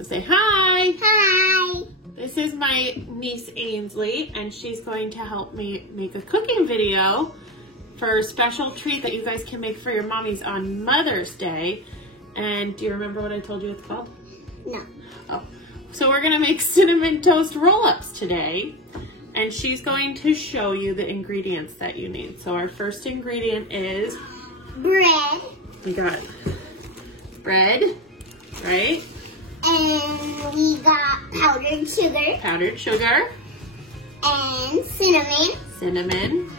So say hi. Hi. This is my niece Ainsley, and she's going to help me make a cooking video for a special treat that you guys can make for your mommies on Mother's Day. And do you remember what I told you it's called? No. Oh. So we're gonna make cinnamon toast roll-ups today, and she's going to show you the ingredients that you need. So our first ingredient is bread. We got bread, right? And we got powdered sugar. Powdered sugar. And cinnamon. Cinnamon.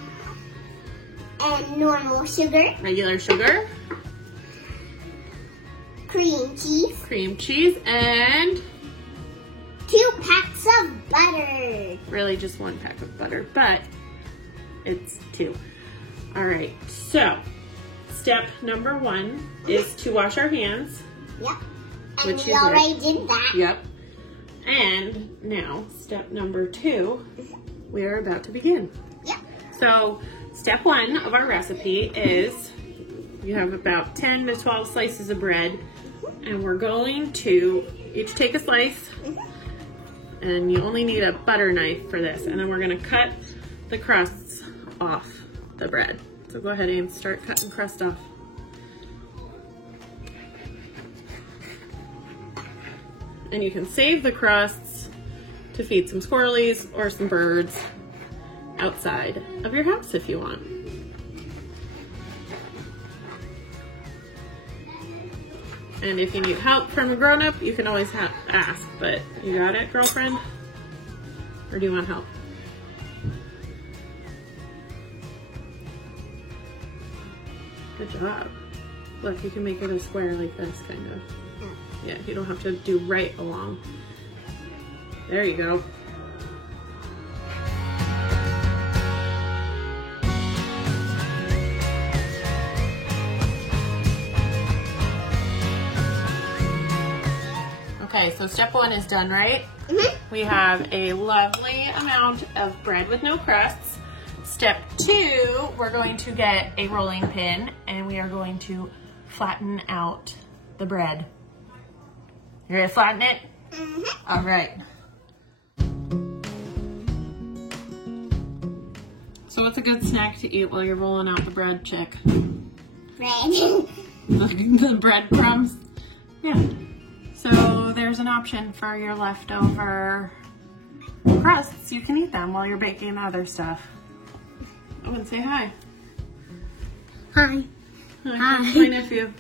And normal sugar. Regular sugar. Cream cheese. Cream cheese. And 2 packs of butter. really just 1 pack of butter, but it's 2. All right, so step number 1 is to wash our hands. Yep. And Which we you did. already did that. Yep. And now, step number 2, we are about to begin. Yep. So, step 1 of our recipe is you have about 10 to 12 slices of bread, and we're going to each take a slice, and you only need a butter knife for this, and then we're going to cut the crusts off the bread. So go ahead and start cutting crust off. And you can save the crusts to feed some squirrelies or some birds outside of your house if you want. And if you need help from a grown-up, you can always ask, but you got it, girlfriend? Or do you want help? Good job. Look, you can make it a square like this, kind of. Yeah, you don't have to do right along. There you go. Okay, so step 1 is done, right? We have a lovely amount of bread with no crusts. Step 2, we're going to get a rolling pin and we are going to flatten out the bread. You ready to flatten it? All right. So what's a good snack to eat while you're rolling out the bread, chick? Bread. The breadcrumbs? Yeah. So there's an option for your leftover crusts. You can eat them while you're baking other stuff. Oh, and say hi. Hi. Hi. My nephew.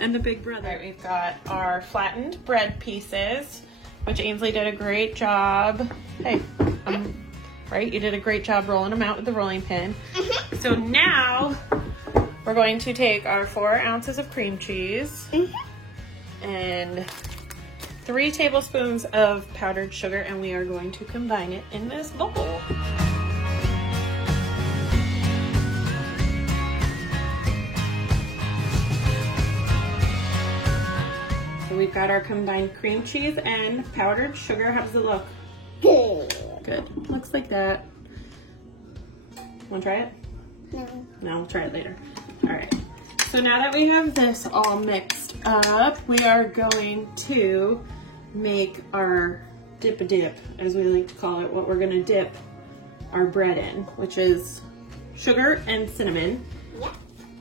And the big brother. All right, we've got our flattened bread pieces, which Ainsley did a great job. Hey, right? You did a great job rolling them out with the rolling pin. So now we're going to take our 4 ounces of cream cheese and 3 tablespoons of powdered sugar, and we are going to combine it in this bowl. We've got our combined cream cheese and powdered sugar. How does it look? Good. Good. Looks like that. Want to try it? No. No, we'll try it later. All right. So now that we have this all mixed up, we are going to make our dip-a-dip, as we like to call it, what we're going to dip our bread in, which is sugar and cinnamon. Yep.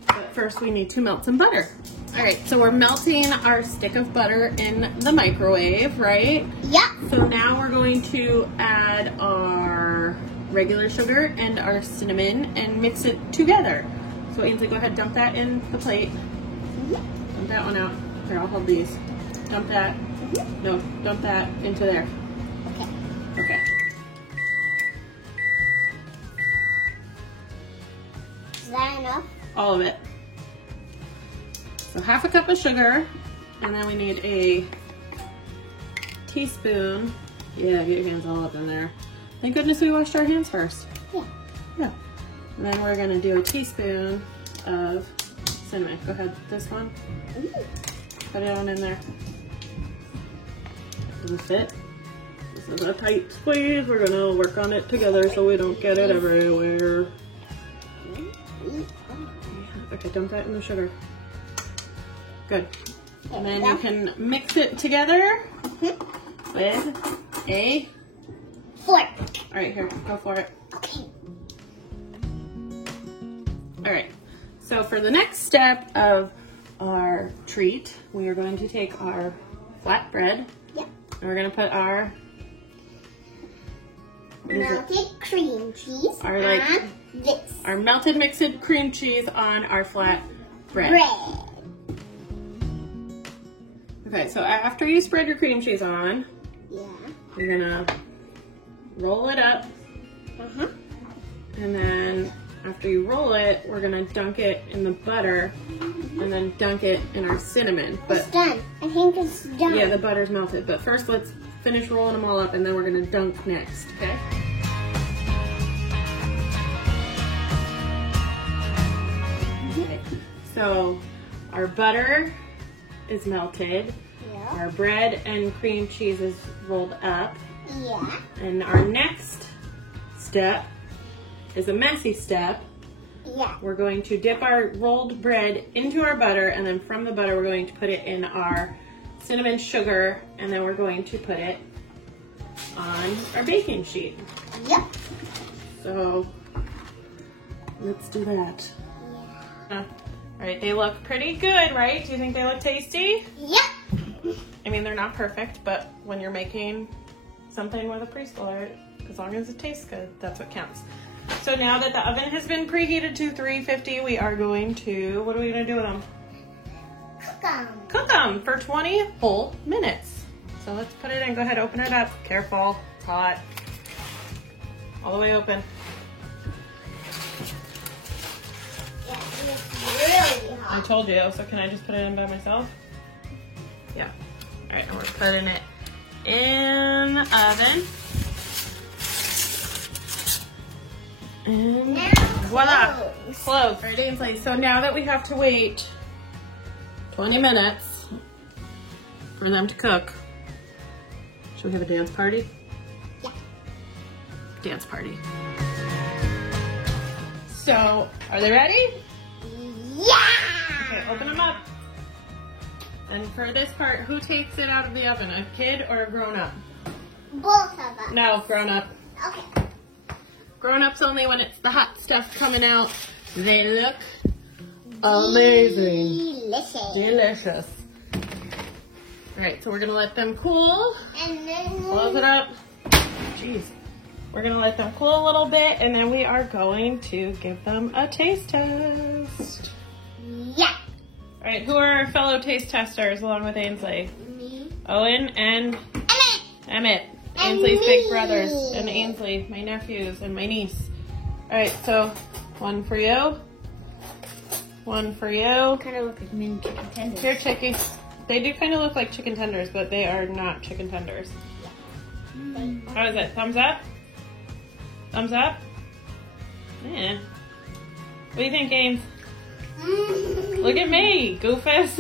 But first we need to melt some butter. All right, so we're melting our stick of butter in the microwave, right? Yep. So now we're going to add our regular sugar and our cinnamon and mix it together. So Ainsley, go ahead, dump that in the plate. Dump that one out. Here, I'll hold these. Dump that. No, dump that into there. Okay. Okay. Is that enough? All of it. So 1/2 cup of sugar, and then we need a teaspoon. Yeah, get your hands all up in there. Thank goodness we washed our hands first. Yeah. Yeah. And then we're gonna do a teaspoon of cinnamon. Go ahead, this one. Put it on in there. Does it fit? This is a tight squeeze. We're gonna work on it together so we don't get it everywhere. Okay, dump that in the sugar. Good. And then you can mix it together with a fork. All right, here, go for it. Okay. All right, so for the next step of our treat, we are going to take our flat bread. Yep. And we're gonna put our melted cream cheese Our, like, on this our melted mixed cream cheese on our flat bread. bread. Okay, so after you spread your cream cheese on, Yeah. you're gonna roll it up, and then after you roll it, we're gonna dunk it in the butter, and then dunk it in our cinnamon. It's But done. I think it's done. yeah, the butter's melted. But first, let's finish rolling them all up, and then we're gonna dunk next. Okay. Okay. So our butter is melted. Yeah. Our bread and cream cheese is rolled up. Yeah. And our next step is a messy step. Yeah. We're going to dip our rolled bread into our butter, and then from the butter we're going to put it in our cinnamon sugar, and then we're going to put it on our baking sheet. Yep. So let's do that. Yeah. All right, they look pretty good, right? Do you think they look tasty? Yep. I mean, they're not perfect, but when you're making something with a preschooler, as long as it tastes good, that's what counts. So now that the oven has been preheated to 350, we are going to, what are we going to do with them? Cook 'em. Cook them for 20 whole minutes. So let's put it in. Go ahead, open it up. Careful, it's hot. All the way open. Yeah, it's really I hot. told you, so can I just put it in by myself? Yeah. All right, and we're putting it in the oven. And Now voila, close. close. All right, Ainsley, so now that we have to wait 20 minutes for them to cook, should we have a dance party? Yeah. Dance party. So, are they ready? Yeah. Okay, open them up. And for this part, who takes it out of the oven, a kid or a grown-up? Both of us. No, grown-up. Okay. Grown-ups only when it's the hot stuff coming out. They look amazing. Delicious. Delicious. All right, so we're gonna let them cool. And then Close it up. Jeez. We're gonna let them cool a little bit, and then we are going to give them a taste test. yeah. All right, who are our fellow taste testers along with Ainsley? Me. Owen and Emmett. Emmett, And Ainsley's me. big brothers, and Ainsley, my nephews, and my niece. All right, so one for you, one for you. Kind of look like mini chicken tenders. Here, Chicky. They do kind of look like chicken tenders, but they are not chicken tenders. How is it? Thumbs up? Thumbs up? Yeah. What do you think, Ames? Look at me, goofus.